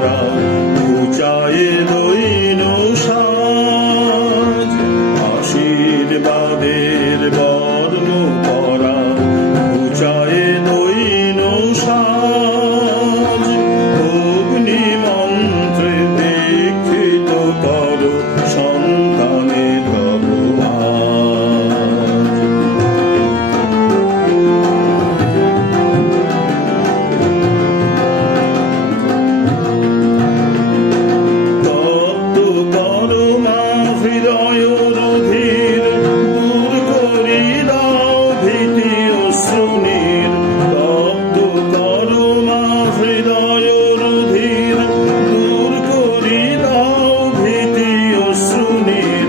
পরাও ঘুচায়ে দৈন সাজ আশীর্বাদের বর্ম পরাও ঘুচায়ে দৈন সাজ অগ্নি মন্ত্রে দীক্ষিত করো সন্তানে তব আজ তপ্ত করো মা হৃদয় রুধির দূর করি দাও ভীতি অশ্রুনীর তপ্ত করো মা হৃদয় রুধির দূর করি দাও ভীতি অশ্রুনীর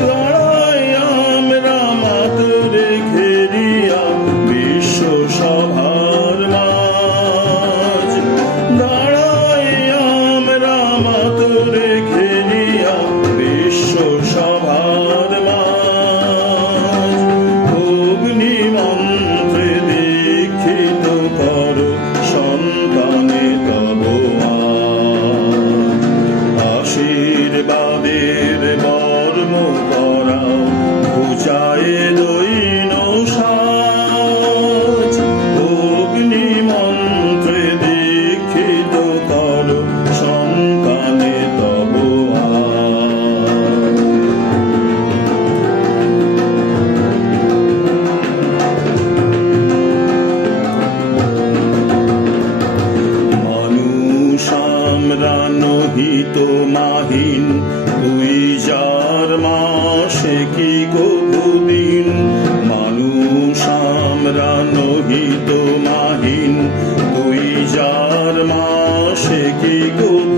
লড়াই আমরা মাতরে ঘেরিয়া বিশ্ব সভার মাঝ দাঁড়াই আমরা মাতরে ঘেরিয়া বিশ্ব সভার মাঝ অগ্নি মন্ত্রে দীক্ষিত করো সন্তানে তব আজ আশীর্বাদের বর্ম পরাও ঘুচায়ে দৈন সাজ অগ্নি মন্ত্রে দীক্ষিত করো সন্তানে তব আজ মানুষ আমরা নহিত মাহিন তুই যার মাসে কি গোদিন মানুষ আমরা নহিত মাহিন তুই যার মাসে কি গোদিন